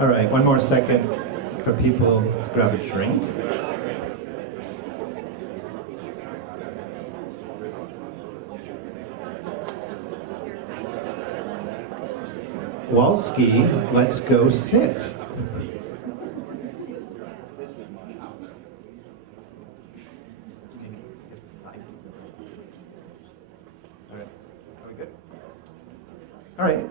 All right, one more second for people to grab a drink. Walski, let's go sit. All right, are we good? All right.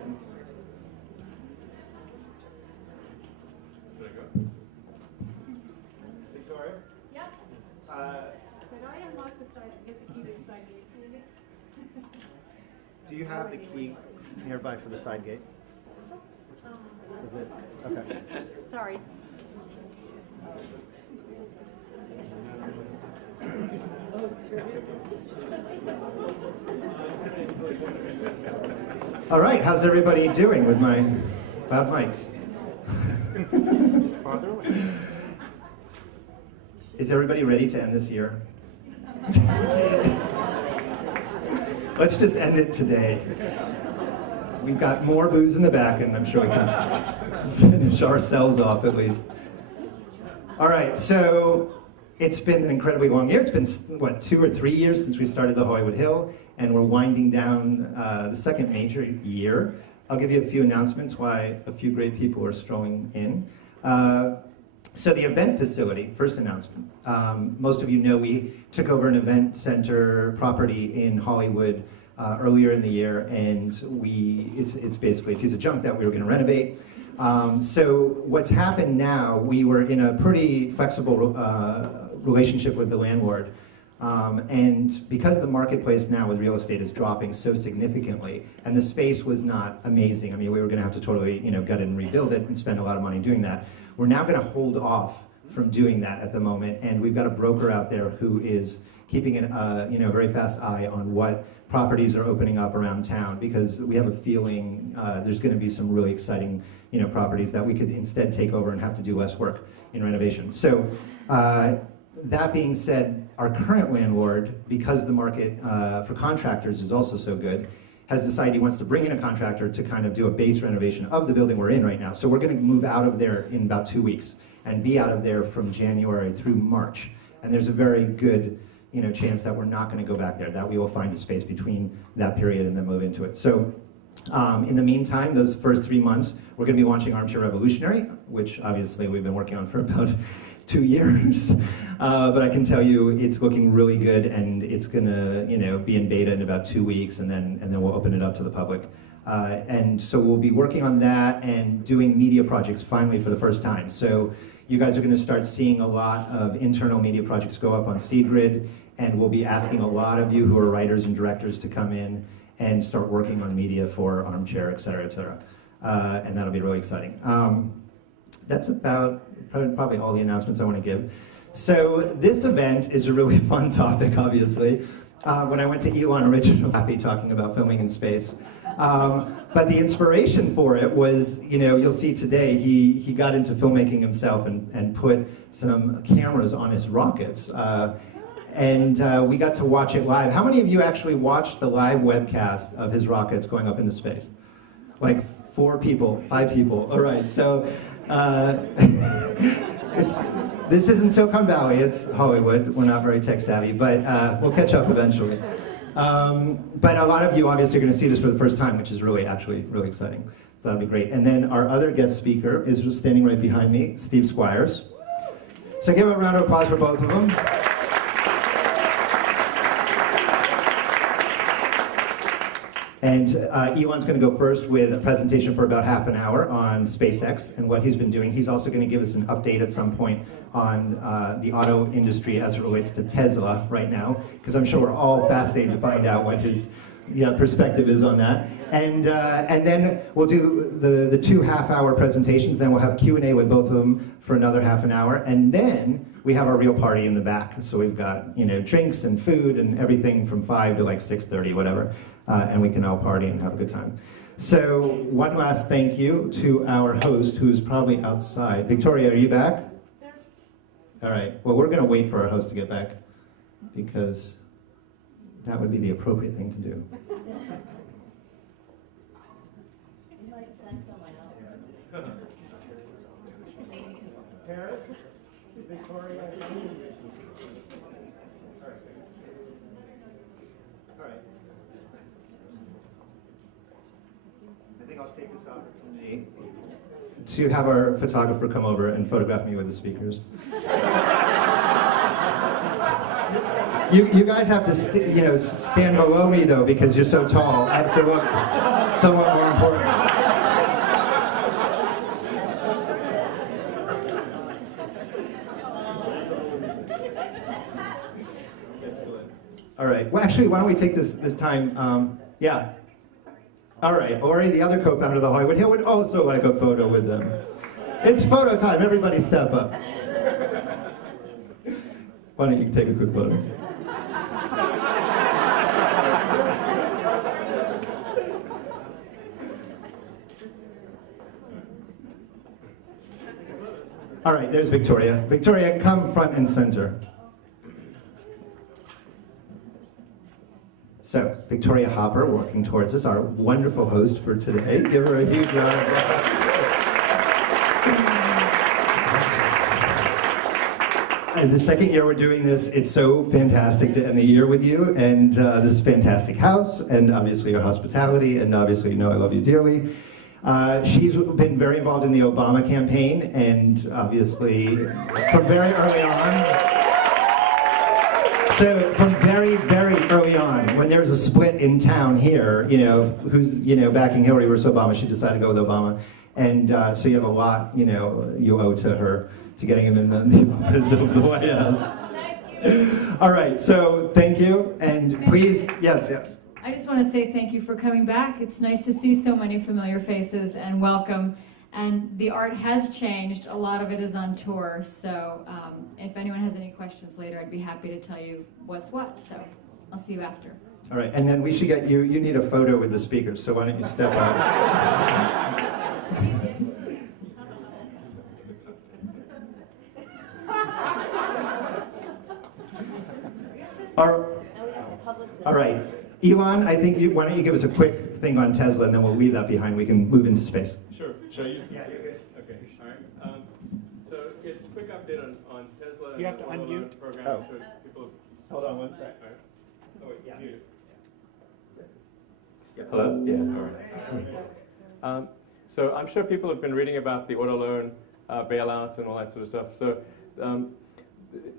Do you have the key nearby for the side gate? Is it? Okay. Sorry. All right, how's everybody doing with my loud mic? Is everybody ready to end this year? Let's just end it today. We've got more booze in the back, and I'm sure we can finish ourselves off at least. All right, so it's been an incredibly long year. It's been, what, 2 or 3 years since we started the Hollywood Hill, and we're winding down the second major year. I'll give you a few announcements why a few great people are strolling in. So the event facility, first announcement. Most of you know we took over an event center property in Hollywood earlier in the year, and it's basically a piece of junk that we were going to renovate. So what's happened now, we were in a pretty flexible relationship with the landlord, and because the marketplace now with real estate is dropping so significantly, and the space was not amazing, I mean, we were going to have to totally, gut it and rebuild it and spend a lot of money doing that. We're now going to hold off from doing that at the moment, and we've got a broker out there who is keeping a very fast eye on what properties are opening up around town, because we have a feeling there's going to be some really exciting properties that we could instead take over and have to do less work in renovation. So that being said, our current landlord, because the market for contractors is also so good, has decided he wants to bring in a contractor to kind of do a base renovation of the building we're in right now. So we're going to move out of there in about 2 weeks and be out of there from January through March. And there's a very good chance that we're not going to go back there, that we will find a space between that period and then move into it. So in the meantime, those first 3 months, we're going to be launching Armchair Revolutionary, which obviously we've been working on for about 2 years. But I can tell you it's looking really good, and it's going to be in beta in about 2 weeks, and then we'll open it up to the public. And so we'll be working on that and doing media projects finally for the first time. So you guys are going to start seeing a lot of internal media projects go up on SeedGrid, and we'll be asking a lot of you who are writers and directors to come in and start working on media for Armchair, et cetera, et cetera. And that'll be really exciting. That's about probably all the announcements I want to give. So this event is a really fun topic, obviously. When I went to Elon originally, happy talking about filming in space. But the inspiration for it was, you'll see today, he got into filmmaking himself and put some cameras on his rockets. And we got to watch it live. How many of you actually watched the live webcast of his rockets going up into space? Like 4 people, 5 people. All right, so this isn't Silicon Valley, it's Hollywood. We're not very tech savvy, but we'll catch up eventually. But a lot of you obviously are going to see this for the first time, which is really exciting. So that'll be great. And then our other guest speaker is just standing right behind me, Steve Squires. So give a round of applause for both of them. And Elon's going to go first with a presentation for about half an hour on SpaceX and what he's been doing. He's also going to give us an update at some point on the auto industry as it relates to Tesla right now, because I'm sure we're all fascinated to find out what his perspective is on that. And then we'll do the 2 half-hour presentations. Then we'll have Q&A with both of them for another half an hour. And then we have our real party in the back. So we've got drinks and food and everything from 5 to like 6:30, whatever. And we can all party and have a good time. So one last thank you to our host, who's probably outside. Victoria, are you back? Yeah. All right. Well, we're going to wait for our host to get back, because that would be the appropriate thing to do. Victoria. All right. I think I'll take this opportunity to have our photographer come over and photograph me with the speakers. You guys have to stand below me though because you're so tall. I have to look somewhat more important. Excellent. All right. Well, actually, why don't we take this time? Yeah. All right. Ori, the other co-founder of the Hollywood Hill, would also like a photo with them. It's photo time. Everybody step up. Why don't you take a quick photo? All right, there's Victoria. Victoria, come front and center. So, Victoria Hopper working towards us, our wonderful host for today. Give her a huge round of applause. And the second year we're doing this, it's so fantastic to end the year with you, and this fantastic house, and obviously your hospitality, and obviously you know I love you dearly. She's been very involved in the Obama campaign, and obviously from very early on. So from very, very early on, when there was a split in town here, who's backing Hillary versus Obama, she decided to go with Obama, and so you have a lot, you owe to her to getting him in the office of the White House. Thank you. All right, so thank you, and please, yes. I just want to say thank you for coming back. It's nice to see so many familiar faces, and welcome. And the art has changed. A lot of it is on tour, so if anyone has any questions later, I'd be happy to tell you what's what. So I'll see you after. All right, and then we should get you need a photo with the speakers, so why don't you step up? All right, Elon, I think why don't you give us a quick thing on Tesla, and then we'll leave that behind. We can move into space. Sure. Should I use this? Yeah, you're good. Okay. All right. So it's a quick update on Tesla. You have to unmute. Program. Oh. So people. Hold on one sec. All right. Oh wait. Yeah. Mute. Yeah. Hello. Yeah. All right. So I'm sure people have been reading about the auto loan bailout and all that sort of stuff. So.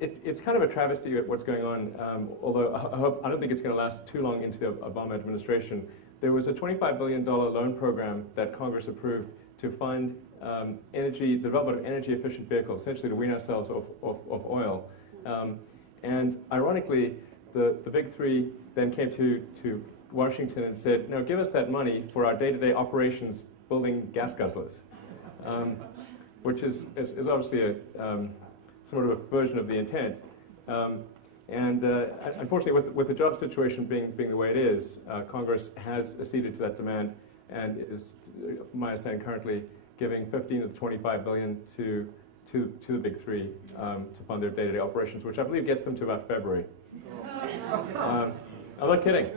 It's kind of a travesty at what's going on, although I don't think it's going to last too long into the Obama administration. There was a $25 billion loan program that Congress approved to fund the development of energy-efficient vehicles, essentially to wean ourselves off oil. And ironically, the big three then came to Washington and said, no, give us that money for our day-to-day operations building gas guzzlers, which is obviously a sort of a version of the intent. Unfortunately, with the job situation being the way it is, Congress has acceded to that demand and is, my understanding, currently giving 15 of the 25 billion to the big three to fund their day-to-day operations, which I believe gets them to about February. I'm not kidding.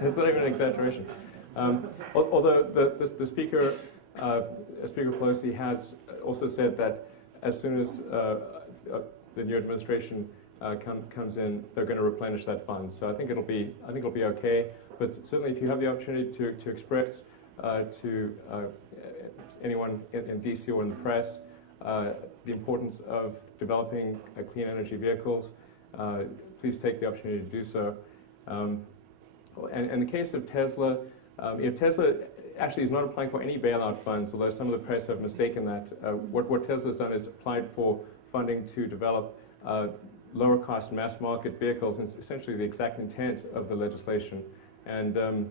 It's not even an exaggeration. Although the Speaker, Speaker Pelosi, has also said that as soon as the new administration comes in, they're going to replenish that fund. So I think it'll be okay. But certainly, if you have the opportunity to express to anyone in DC or in the press the importance of developing clean energy vehicles, please take the opportunity to do so. And in the case of Tesla, Tesla actually is not applying for any bailout funds, although some of the press have mistaken that. What Tesla's done is applied for funding to develop lower-cost mass-market vehicles, and it's essentially the exact intent of the legislation. And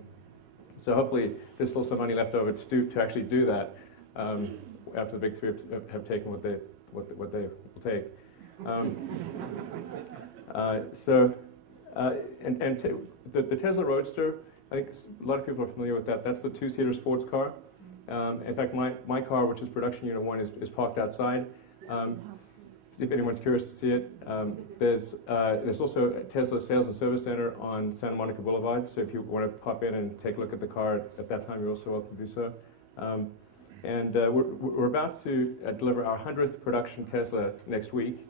so hopefully there's still some money left over to actually do that after the big three have taken what they will take. The Tesla Roadster, I think a lot of people are familiar with that. That's the two-seater sports car. In fact, my car, which is production unit 1, is parked outside. If anyone's curious to see it, there's also a Tesla Sales and Service Center on Santa Monica Boulevard. So if you want to pop in and take a look at the car at that time, you're also welcome to do so. And we're about to deliver our 100th production Tesla next week.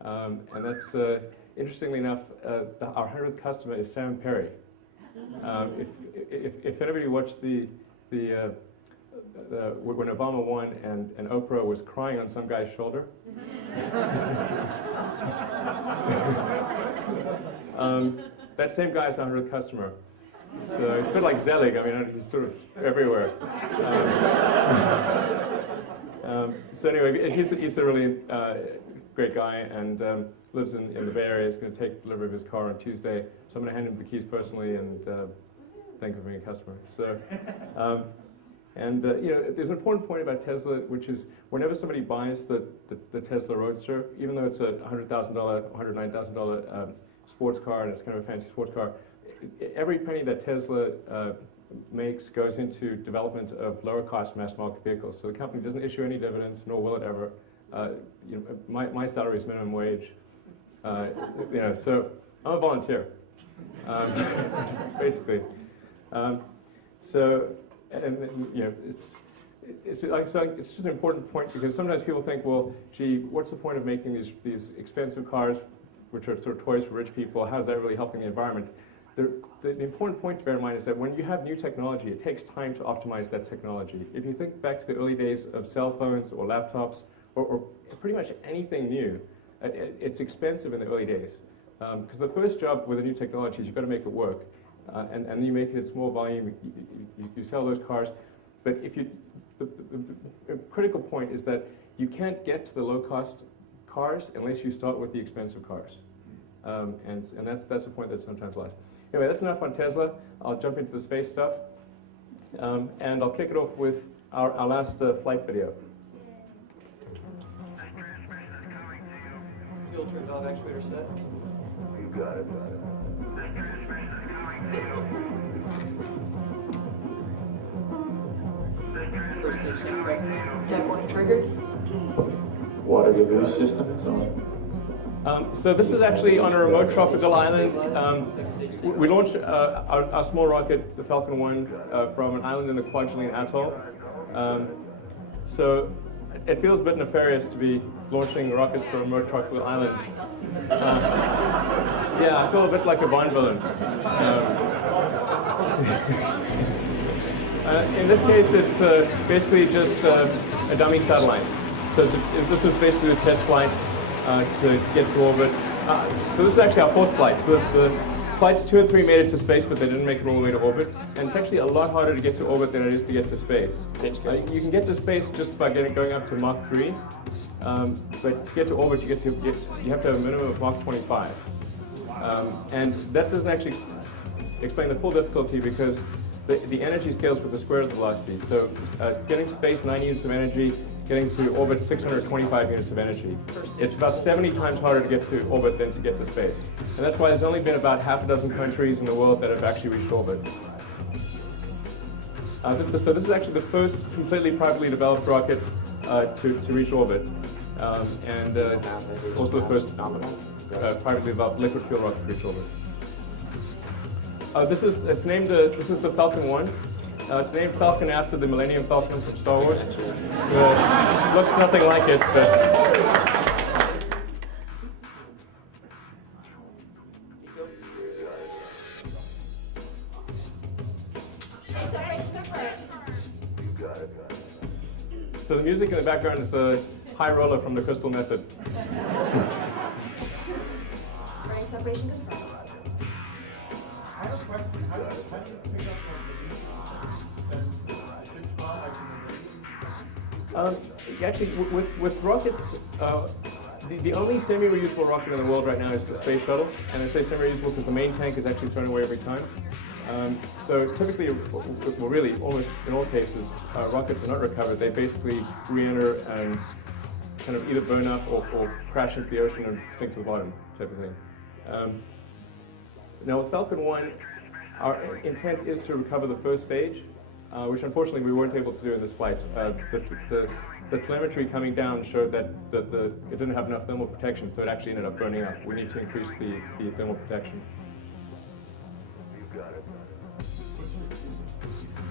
And that's, interestingly enough, our 100th customer is Sam Perry. If anybody watched when Obama won and Oprah was crying on some guy's shoulder, that same guy is our 100th customer. So it's a bit like Zelig. I mean, he's sort of everywhere. So anyway, he's a really great guy and lives in the Bay Area. He's going to take delivery of his car on Tuesday. So I'm going to hand him the keys personally and thank him for being a customer. So, you know, there's an important point about Tesla, which is whenever somebody buys the Tesla Roadster, even though it's a $100,000, $109,000 sports car and it's kind of a fancy sports car, every penny that Tesla makes goes into development of lower-cost mass-market vehicles. So the company doesn't issue any dividends, nor will it ever. You know, my salary is minimum wage. You know, so I'm a volunteer, basically. So, and you know, it's just an important point because sometimes people think, well, gee, what's the point of making these expensive cars, which are sort of toys for rich people? How is that really helping the environment? The important point to bear in mind is that when you have new technology, it takes time to optimize that technology. If you think back to the early days of cell phones or laptops or pretty much anything new, it's expensive in the early days. Because the first job with a new technology is you've got to make it work. And then you make it in small volume, you sell those cars. But if the critical point is that you can't get to the low-cost cars unless you start with the expensive cars. And that's the point that's sometimes lost. Anyway, that's enough on Tesla. I'll jump into the space stuff. And I'll kick it off with our last flight video. Fuel turned valve actuator set. You got it. First stage tank present. Deck warning triggered. Water diffuser system, it's on. So this is actually on a remote tropical island. We launched our small rocket, the Falcon 1, from an island in the Kwajalein Atoll. So it feels a bit nefarious to be launching rockets from remote tropical islands. Yeah, I feel a bit like a Bond villain. In this case, it's basically just a dummy satellite. So this was basically the test flight to get to orbit. So this is actually our fourth flight. So the flights 2 and 3 made it to space, but they didn't make it all the way to orbit. And it's actually a lot harder to get to orbit than it is to get to space. You can get to space just by going up to Mach 3. But to get to orbit, you have to have a minimum of Mach 25. And that doesn't actually explain the full difficulty because the energy scales with the square of the velocity. So getting to space, 9 units of energy, getting to orbit, 625 units of energy. It's about 70 times harder to get to orbit than to get to space. And that's why there's only been about half a dozen countries in the world that have actually reached orbit. So this is actually the first completely privately developed rocket to reach orbit. And also the first privately developed liquid fuel rocket to reach orbit. This is the Falcon 1. It's named Falcon after the Millennium Falcon from Star Wars. It looks nothing like it, but so the music in the background is a high roller from the Crystal Method. Running separation control. I have a question. How do you pick up Actually, with rockets, the only semi-reusable rocket in the world right now is the space shuttle. And I say semi-reusable because the main tank is actually thrown away every time. So typically, well really, almost in all cases, rockets are not recovered. They basically re-enter and kind of either burn up or crash into the ocean and sink to the bottom, type of thing. Now with Falcon 1, our intent is to recover the first stage, which unfortunately we weren't able to do in this flight. The telemetry coming down showed that it didn't have enough thermal protection, so it actually ended up burning up. We need to increase the thermal protection.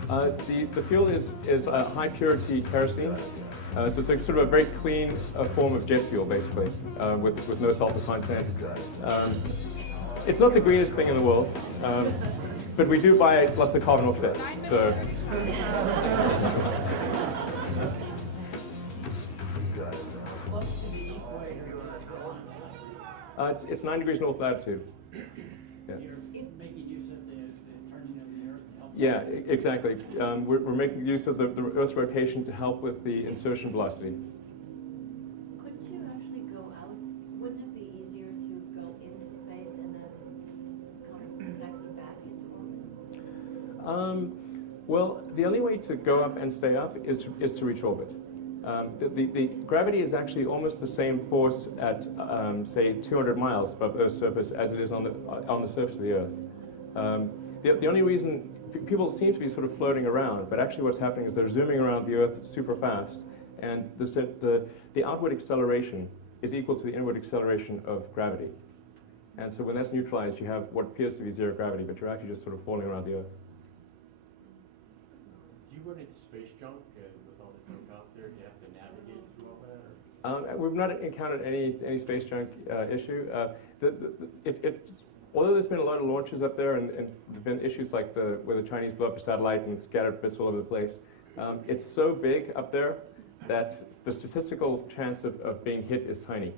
The fuel is high purity kerosene. So it's like sort of a very clean form of jet fuel, basically, with no sulfur content. It's not the greenest thing in the world, but we do buy lots of carbon offsets. So. It's 9 degrees north latitude. Yeah. Yeah, exactly. We're making use of the Earth's rotation to help with the insertion velocity. Couldn't you actually go out? Wouldn't it be easier to go into space and then come taxi back into orbit? Well, the only way to go up and stay up is to reach orbit. The gravity is actually almost the same force at, say, 200 miles above Earth's surface as it is on the surface of the Earth. The only reason people seem to be sort of floating around, but actually what's happening is they're zooming around the Earth super fast, and the outward acceleration is equal to the inward acceleration of gravity. And so when that's neutralized, you have what appears to be zero gravity, but you're actually just sort of falling around the Earth. Do you run into space junk with all the junk out there? Do you have to navigate through all that? Or? We've not encountered any space junk issue. Although there's been a lot of launches up there, and there have been issues like where the Chinese blew up a satellite and scattered bits all over the place, it's so big up there that the statistical chance of being hit is tiny.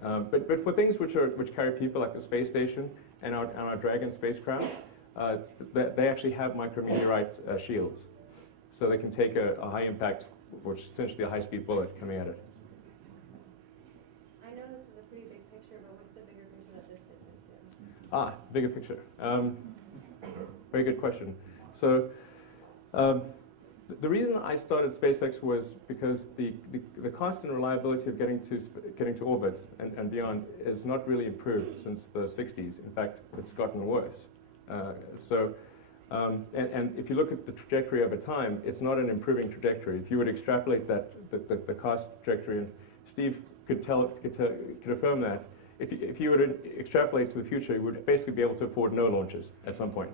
But for things which carry people, like the space station and our Dragon spacecraft, they actually have micrometeorite shields, so they can take a high impact, which is essentially a high-speed bullet coming at it. I know this is a pretty big picture, but what's the bigger picture that this fits into? The bigger picture. Very good question. So the reason I started SpaceX was because the cost and reliability of getting to orbit and beyond is not really improved since the 60s. In fact, it's gotten worse. And if you look at the trajectory over time, it's not an improving trajectory. If you would extrapolate the cost trajectory, and Steve could affirm that, if you were to extrapolate to the future, you would basically be able to afford no launches at some point,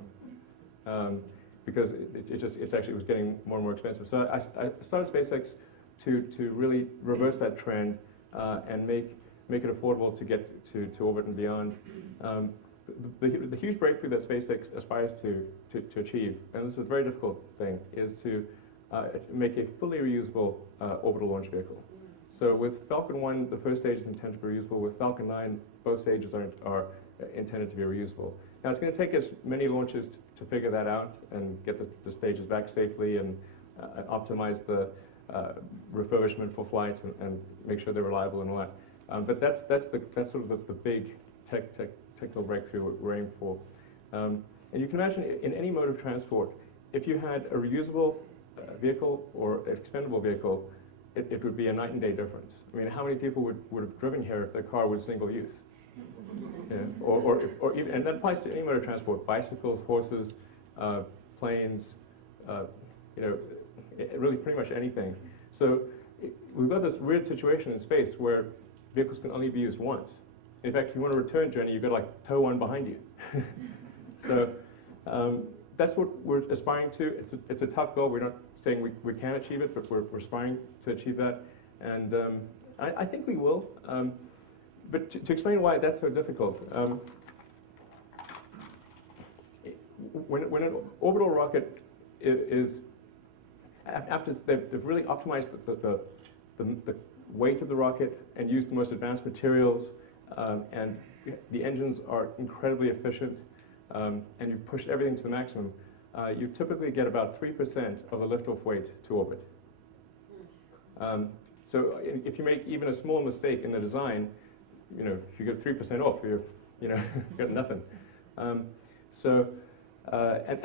because it was getting more and more expensive. So I started SpaceX to really reverse that trend and make it affordable to get to orbit and beyond. The huge breakthrough that SpaceX aspires to achieve, and this is a very difficult thing, is to make a fully reusable orbital launch vehicle. So with Falcon 1, the first stage is intended to be reusable. With Falcon 9, both stages are intended to be reusable. Now it's going to take us many launches to figure that out and get the stages back safely and optimize the refurbishment for flight and make sure they're reliable and all that. But that's sort of the big technical breakthrough we're aiming for. And you can imagine in any mode of transport, if you had a reusable vehicle or an expendable vehicle, it would be a night and day difference. I mean, how many people would have driven here if their car was single use? Yeah. Or even, and that applies to any mode of transport: bicycles, horses, planes, really pretty much anything. So we've got this weird situation in space where vehicles can only be used once. In fact, if you want a return journey, you've got to like tow one behind you. So that's what we're aspiring to. It's a tough goal. We're not saying we can achieve it, but we're aspiring to achieve that. And I think we will. But to explain why that's so difficult, when an orbital rocket is, after they've really optimized the weight of the rocket and used the most advanced materials, and the engines are incredibly efficient, and you've pushed everything to the maximum, you typically get about 3% of the liftoff weight to orbit. So if you make even a small mistake in the design, if you get 3% off, you've got nothing. And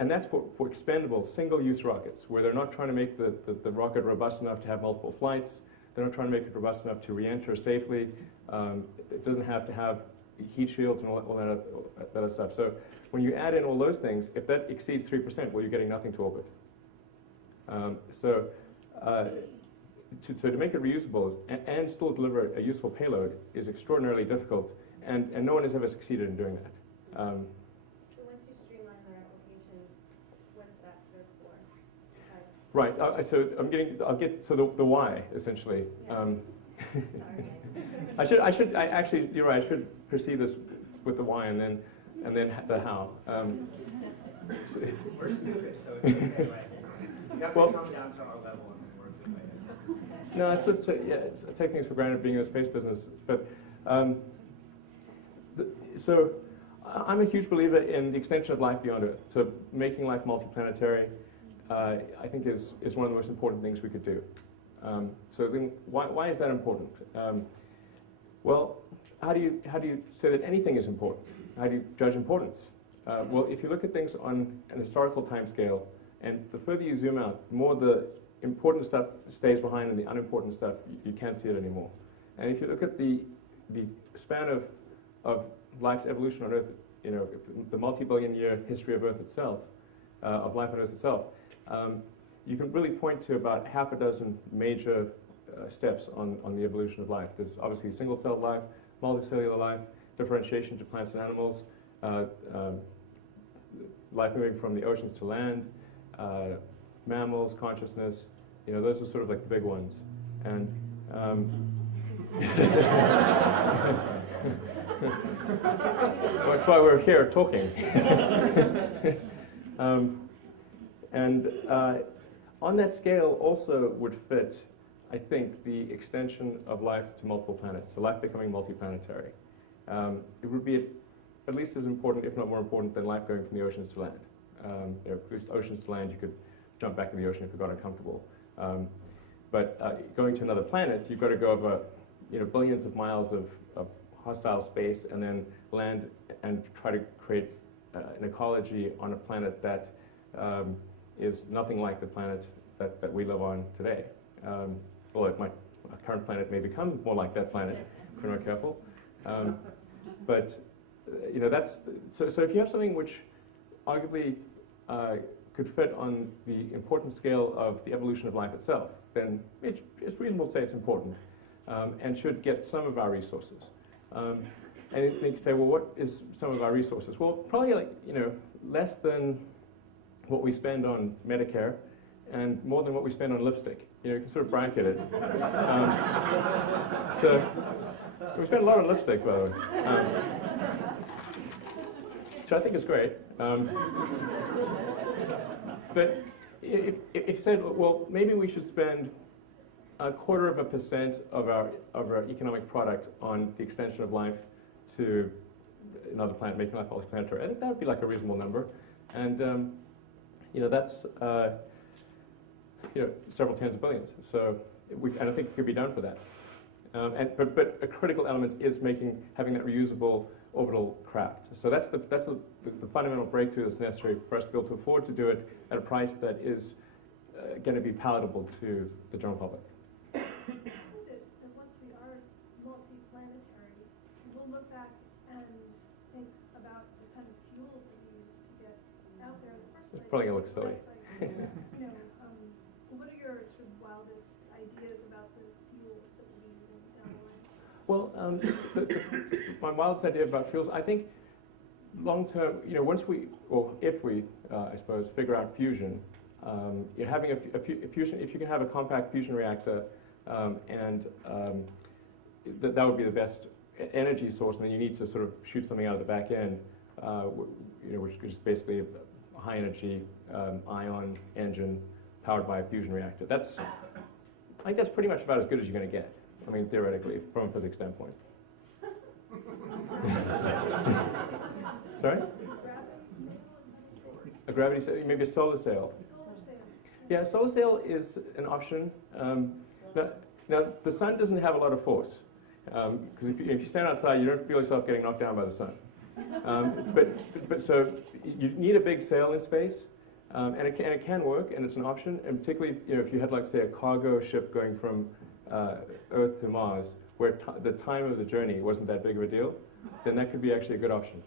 that's for expendable single-use rockets, where they're not trying to make the rocket robust enough to have multiple flights. They're not trying to make it robust enough to re-enter safely. It doesn't have to have heat shields and all that other stuff. So when you add in all those things, if that exceeds 3%, well, you're getting nothing to orbit. So to make it reusable and still deliver a useful payload is extraordinarily difficult, and no one has ever succeeded in doing that. So once you streamline their application, what does that serve for? Right. So I'll get so the why essentially. Sorry. Actually, you're right. I should proceed this with the why and then the how. We're stupid, so it's okay, right? You have to come down to our level and then work your way in. No, I take things for granted being in the space business, but so I'm a huge believer in the extension of life beyond Earth. So making life multiplanetary, I think is one of the most important things we could do. So then, why is that important? Well, how do you say that anything is important? How do you judge importance? Well, if you look at things on an historical time scale, and the further you zoom out, the more the important stuff stays behind and the unimportant stuff, you can't see it anymore. And if you look at the span of life's evolution on Earth, you know, the multi-billion-year history of Earth itself, of life on Earth itself, you can really point to about half a dozen major steps on the evolution of life. There's obviously single-celled life, multicellular life, differentiation to plants and animals, life moving from the oceans to land, mammals, consciousness. You know, those are sort of like the big ones. And that's why we're here talking. On that scale also would fit, I think, the extension of life to multiple planets, so life becoming multiplanetary. It would be at least as important, if not more important, than life going from the oceans to land. You know, at least oceans to land, you could jump back in the ocean if you got uncomfortable. But going to another planet, you've got to go over, you know, billions of miles of hostile space and then land and try to create an ecology on a planet that is nothing like the planet that we live on today. Although our current planet may become more like that planet if we're not careful. You know, that's so if you have something which arguably could fit on the important scale of the evolution of life itself, then it's reasonable to say it's important and should get some of our resources. And then you say, well, what is some of our resources? Well, probably like, you know, less than what we spend on Medicare and more than what we spend on lipstick. You know, you can sort of bracket it. So we spend a lot on lipstick, by the way, which I think is great. But if you said, well, maybe we should spend 0.25% of our economic product on the extension of life to another planet, making life multiplanetary, I think that would be like a reasonable number. And you know, that's you know, several tens of billions. So and I think it could be done for that. But a critical element is having that reusable orbital craft. So that's the fundamental breakthrough that's necessary for us to be able to afford to do it at a price that is going to be palatable to the general public. That once we are multi-planetary, we'll look back and think about the kind of fuels that we use to get out there in the first place. It's probably going to look silly. Like, you know, what are your sort of wildest ideas about the fuels that we'll be using down the line? Well, my wildest idea about fuels, I think long term, you know, if we, I suppose, figure out fusion, you're having a fusion, if you can have a compact fusion reactor, that would be the best energy source, and then you need to sort of shoot something out of the back end, you know, which is basically a high energy ion engine powered by a fusion reactor. I think that's pretty much about as good as you're going to get. I mean, theoretically, from a physics standpoint. Sorry? A gravity sail, maybe a solar sail. Yeah, a solar sail is an option. Now, the sun doesn't have a lot of force, because if you stand outside, you don't feel yourself getting knocked down by the sun. But so you need a big sail in space, and it can work, and it's an option. And particularly, you know, if you had, like, say, a cargo ship going from Earth to Mars, where the time of the journey wasn't that big of a deal, then that could be actually a good option.